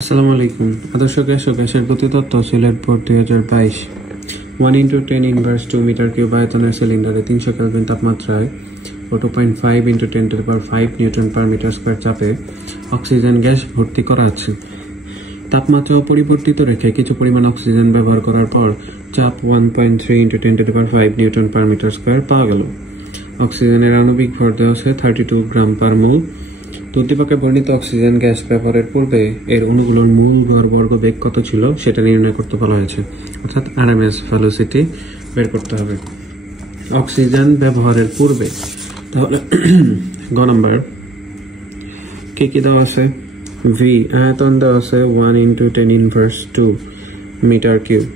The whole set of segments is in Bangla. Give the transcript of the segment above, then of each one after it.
আসসালামু আলাইকুম। আদর্শ গ্যাস ও গ্যাসের গতিতত্ত্ব Sylhet board 2022। 1 × 10 inverse 2 metre cube আয়তনের সিলিন্ডারে 300 কেলভিন তাপমাত্রায় ও 2.5 × 10⁵ নিউটন পার মিটার স্কোয়ার চাপে অক্সিজেন গ্যাস ভর্তি করা আছে। তাপমাত্রা অপরিবর্তিত রেখে কিছু পরিমাণ অক্সিজেন ব্যবহার করার পর চাপ 1.3 × 10⁵ নিউটন পার মিটার স্কোয়ার পাওয়া গেল। অক্সিজেনের আণবিক ভর দেওয়া আছে 32 গ্রাম পার মোল। উদ্দীপকে বর্ণিত অক্সিজেন গ্যাস ব্যবহারের পূর্বে এর অণুগুলোর মূল ভর বেগ কত ছিল সেটা নির্ণয় করতে বলা হয়েছে, অর্থাৎ আরএমএস ভেলোসিটি বের করতে হবে অক্সিজেন ব্যবহারের পূর্বে। তাহলে গ নাম্বার কি দেওয়া আছে? ভি আয়তন দেওয়া আছে 1 × 10⁻² মিটার কিউব।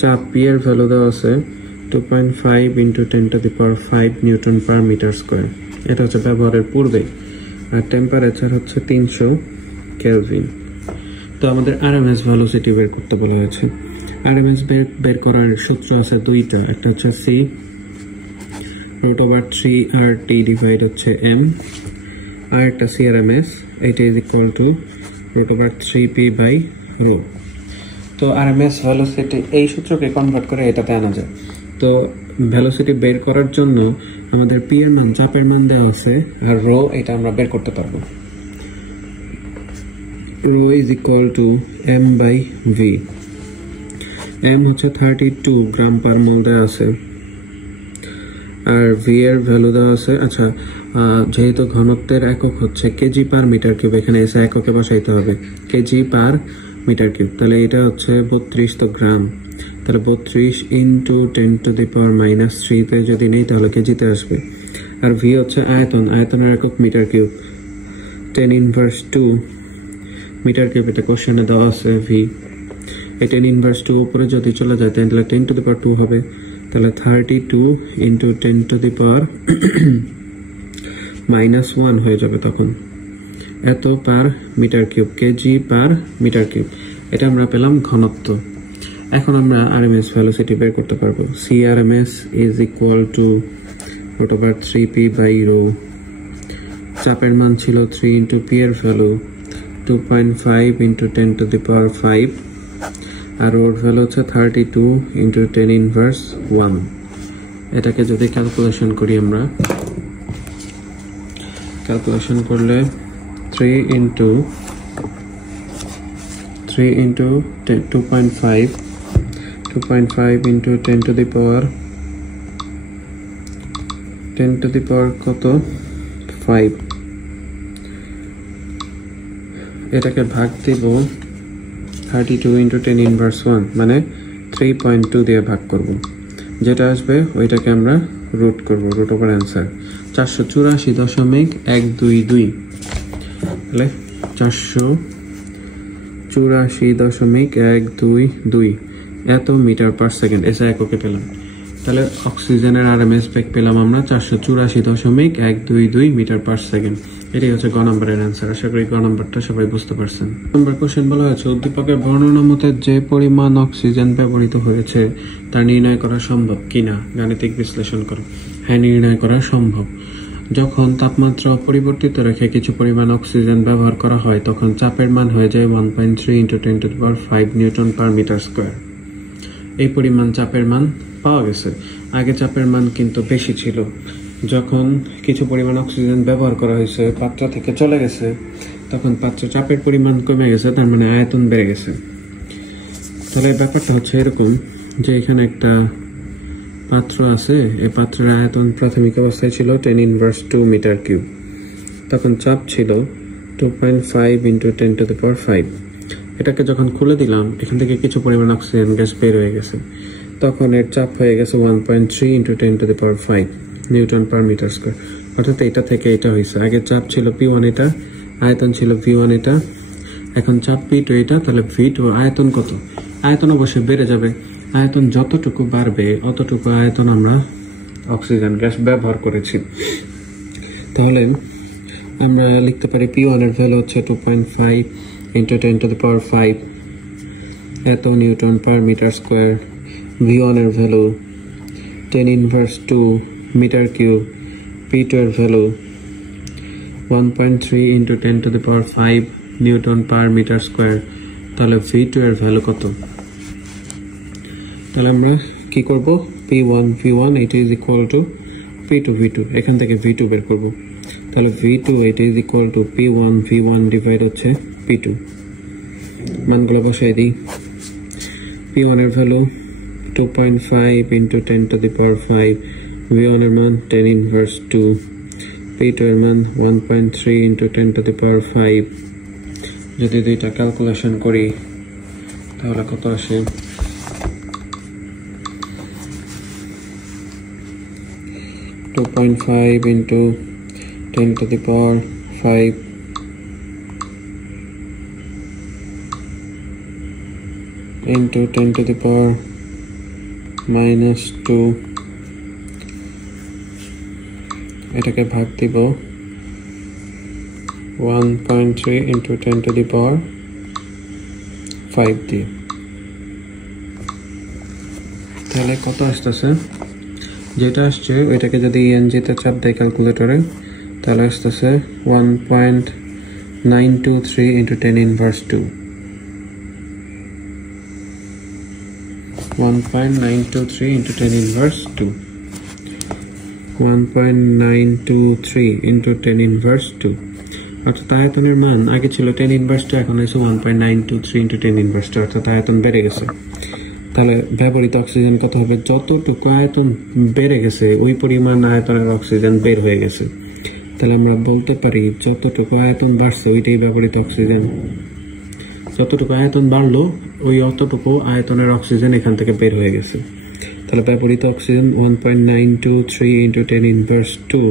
চাপ পি এর ভ্যালু দেওয়া আছে 2.5 × 10⁵ নিউটন পার মিটার স্কোয়ার। এটা হচ্ছে ব্যবহারের পূর্বে। আর টেম্পারেচার হচ্ছে 300 কেলভিন। তো আমাদের আরএমএস ভেলোসিটি বের করতে বলা হয়েছে। আরএমএস বের করার সূত্র আছে দুইটা, একটা হচ্ছে সি √3RT ডিভাইড হচ্ছে এম, আর একটা সিআরএমএস, এটা ইজ ইকুয়াল টু √3p/ρ। তো আরএমএস ভেলোসিটি এই সূত্রকে কনভার্ট করে এটাতে আনা যায়। তো ভেলোসিটি বের করার জন্য আমাদের পি এর মান, চাপের মান দেওয়া আছে, আর রো এটা আমরা বের করতে পারবো। Rho is equal to m/v। M হচ্ছে 32 গ্রাম পার মোল দেওয়া আছে, আর ভি এর ভ্যালু দেওয়া আছে। আচ্ছা, যেহেতু ঘনত্বের একক হচ্ছে কেজি পার মিটার কিউব, এখানে এসে এককে বসাইতে হবে কেজি পার মিটার কিউব। তাহলে এটা হচ্ছে 32 গ্রাম, তাহলে 32 × 10⁻³ তে যদি নেই তাহলে কেজিতে আসবে। আর ভি হচ্ছে আয়তন, আয়তনের একক মিটার কিউব, 10⁻² মিটার কিউব। এটা কোশ্চেনে দেওয়া আছে ভি। এই 10⁻² উপরে যদি চলে যায় তাহলে 10⁻² হবে, তাহলে 32 × 10⁻⁻1 হয়ে যাবে তখন। এত per metre cube, KG per metre cube. এটা আমরা পেলাম ঘনত্ব। এখন আমরা আরএমএস ভেলোসিটি বের করতে পারবো। CRMS is equal two √3p/ρ। চাপের মান ছিল 3 × p এর ভ্যালু 2.5 × 10⁵, আর ওর ভ্যালু হচ্ছে 32 × 10⁻⁻1। এটাকে যদি ক্যালকুলেশন করি, আমরা ক্যালকুলেশন করলে 3 × 2.5 × 10⁻⁵ কত 5, এটাকে ভাগ দিব 32 × 10⁻⁻1 মানে 3.2 দিয়ে ভাগ করব। যেটা আসবে ওইটাকে আমরা রুট করব, রুট ওভার অ্যান্সার 484.122। তাহলে 484.122 এত মিটার পার সেকেন্ড, এসে এককে পেলাম। তাহলে অক্সিজেনের আরএমএস বেগ পেলাম আমরা 484.122 মিটার পার সেকেন্ড। এটাই হচ্ছে গ নম্বরের অ্যান্সার। আশা করি গ নম্বরটা সবাই বুঝতে পারছেন। নম্বর কোশ্চেন বলা হয়েছে, উদ্দীপকের বর্ণনা মতে যে পরিমাণ অক্সিজেন ব্যবহৃত হয়েছে তা নির্ণয় করা সম্ভব কিনা, গাণিতিক বিশ্লেষণ করো। হ্যাঁ, নির্ণয় করা সম্ভব। যখন তাপমাত্রা অপরিবর্তিত রেখে কিছু পরিমাণ অক্সিজেন ব্যবহার করা হয় তখন চাপের মান হয়ে যায় 1.3 × 10⁵ নিউটন পার মিটার স্কোয়ার। এই পরিমাণ চাপের মান পাওয়া গেছে। আগে চাপের মান কিন্তু বেশি ছিল। যখন কিছু পরিমাণ অক্সিজেন ব্যবহার করা হয়েছে, পাত্র থেকে চলে গেছে, তখন পাত্র চাপের পরিমাণ কমে গেছে, তার মানে আয়তন বেড়ে গেছে। তাহলে ব্যাপারটা হচ্ছে এরকম যে এখানে একটা পাত্র আছে, এই পাত্রের আয়তন প্রাথমিক অবস্থায় ছিল 10⁻² মিটার কিউব। তখন চাপ ছিল 2.5 × 10⁵। এটাকে যখন খুলে দিলাম, এখান থেকে কিছু পরিমাণ অক্সিজেন গ্যাস বের হয়ে গেছে, তখন এর চাপ হয়ে গেছে 1.3 × 10⁵ নিউটন পার মিটার স্কোয়ার। অর্থাৎ এটা থেকে এটা হয়েছে। আগে চাপ ছিল P1, এটা আয়তন ছিল V1, এটা এখন চাপ P2, এটা তাহলে V2 আয়তন কত? আয়তন অবশ্যই বেড়ে যাবে। আয়তন যতটুকু বাড়বে অতটুকু আয়তন আমরা অক্সিজেন গ্যাস ব্যবহার করেছি। তাহলে আমরা লিখতে পারি P1 এর ভ্যালু হচ্ছে 2.5 × 10⁵ এত Newton per metre square. V1 এর ভ্যালু 10⁻² মিটার কিউব। P2 এর value 1.3 × 10⁵ newton per metre square, তাহলে V2 এর ভ্যালু কত? তাহলে আমরা কি করব, P1 V1 এটা is equal two P2 V2, এখান থেকে V2 বের করব। তাহলে V2 এটা is equal two P1 V1 divide হচ্ছে P2, মানগুলো বসাই দিই। P1 এর value 2.5 into 10 to the power 5, V1 এর মান 10 ইনভার্স 2, P2 এর মান 1.3 ইন্টু 10 টু দি পাওয়ার 5। যদি দুইটা ক্যালকুলেশন করি তাহলে কত আসে? 2.5 into 10 to the power 5 into 10 to the power minus 2, এটাকে ভাগ দিব 1.3 into 10 to the power 5 দিয়ে। তাহলে কত আসতেছে? যেটা আসছে ওইটাকে যদি ENG তে চাপ দেয় ক্যালকুলেটরে, তাহলে আসতেছে 1.923 into 10 inverse 2, 1.923 into 10 inverse 2, 1.923 into 10 inverse 2, অর্থাৎ আয়তনের মান আগে ছিল 10 inverse 2, এখন আছে 1.923 into 10 inverse 2, অর্থাৎ আয়তন বেড়ে গেছে। তাহলে ব্যবহৃত অক্সিজেন কত হবে? যতটুকু আয়তন বেড়ে গেছে ওই পরিমাণ আয়তনের অক্সিজেন বের হয়ে গেছে। তাহলে আমরা বলতে পারি যতটুকু আয়তন বাড়ছে ওইটাই ব্যবহৃত অক্সিজেন। যতটুকু আয়তন বাড়লো ওই অতটুকু আয়তনের অক্সিজেন এখান থেকে বের হয়ে গেছে। তাহলে ব্যবহৃত oxygen 1.923 into 10 inverse 2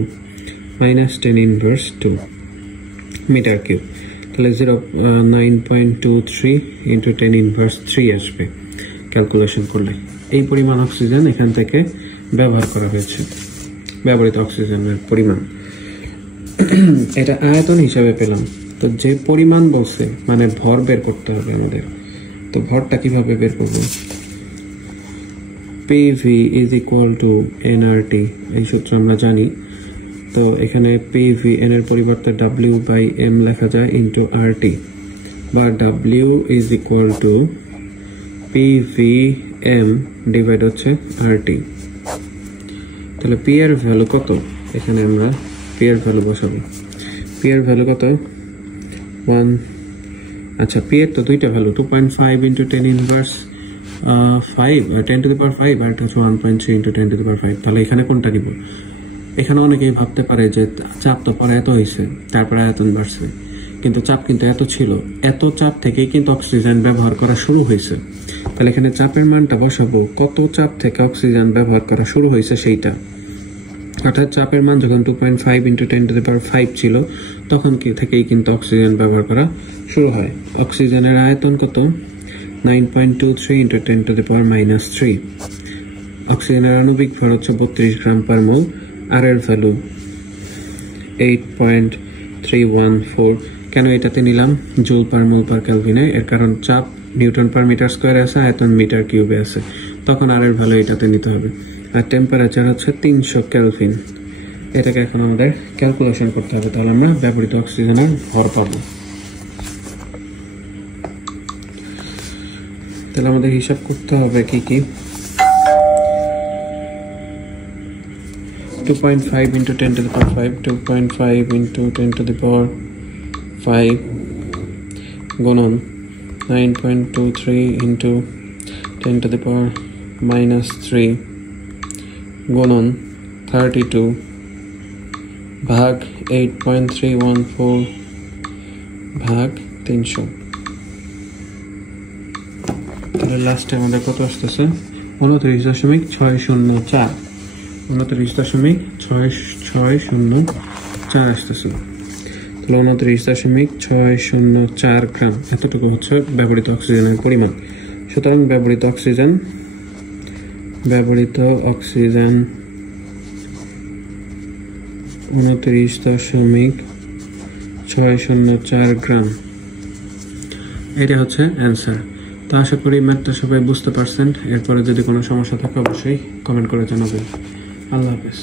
minus 10 inverse 2 metre cube, তাহলে 9.23 into 10 inverse 3 আসবে ক্যালকুলেশন করলে। এই পরিমাণ অক্সিজেন এখান থেকে ব্যবহার করা হয়েছে, ব্যবহৃত অক্সিজেনের পরিমাণ। এটা আয়তন হিসাবে পেলাম। তো যে পরিমাণ বলছে মানে ভর বের করতে হবে আমাদের। তো ভরটা কিভাবে বের করব? PV is equal to nRT, এই সূত্র আমরা জানি। তো এখানে PV n এর পরিবর্তে W by M লেখা যায় ইন্টু RT, বা W is equal to PVM divide হচ্ছে RT। তাহলে P এর ভ্যালু কত? এখানে আমরা P এর ভ্যালু বসাবো। P এর ভ্যালু কত? 1, আচ্ছা P এর তো দুইটা value, 2.5 into 10 inverse 5, 10 to the power 5, আর এটা হচ্ছে 1.3 into 10 to the power 5। তাহলে এখানে কোনটা নিব? এখানে অনেকেই ভাবতে পারে যে চাপ তো পরে এত হয়েছে তারপরে আয়তন বাড়ছে, কিন্তু চাপ কিন্তু এত ছিল, এত চাপ থেকেই কিন্তু অক্সিজেন ব্যবহার করা শুরু হয়েছে। তাহলে এখানে চাপের মানটা বসাবো, কত চাপ থেকে অক্সিজেন ব্যবহার করা শুরু হয়েছে সেইটা। অর্থাৎ চাপের মান যখন 2.5 into 10 to the power 5 ছিল তখন থেকেই কিন্তু অক্সিজেন ব্যবহার করা শুরু হয়। অক্সিজেনের আয়তন কত? 9.23 into 10 to the power minus 3। অক্সিজেনের আণবিক ভর হচ্ছে 32 গ্রাম পার মোল, আর এর ভ্যালু 8.314। কেন এটাতে নিলাম জুল পার মোল পার কেলভিনে? এর কারণ চাপ নিউটন পার মিটার স্কোয়ারে আছে, আয়তন মিটার কিউবে আছে, তখন আর এর ভ্যালু এটাতে নিতে হবে। আর টেম্পারেচার হচ্ছে 300 কেলভিন। এটাকে এখন আমাদের ক্যালকুলেশন করতে হবে, তাহলে আমরা ব্যবহৃত অক্সিজেনের ভর পাবো। তাহলে আমাদের হিসাব করতে হবে কি কি। 2.5 into 10 to the power 5, 2.5 into 10 to the power 5 গুণন 9.23 into 10 to the power minus 3 গুণন 32 ভাগ 8.314 ভাগ 300। তাহলে লাস্টে আমাদের কত আসতেছে? 29.604, 29.604 আসতেছে। তাহলে 29.604 গ্রাম, এতটুকু হচ্ছে ব্যবহৃত অক্সিজেনের পরিমাণ। সুতরাং ব্যবহৃত অক্সিজেন 29.604 গ্রাম, এটা হচ্ছে অ্যান্সার। তো আশা করি ম্যাথটা সবাই বুঝতে পারছেন। এরপরে যদি কোনো সমস্যা থাকে অবশ্যই কমেন্ট করে জানাবেন। আল্লাহ হাফেজ।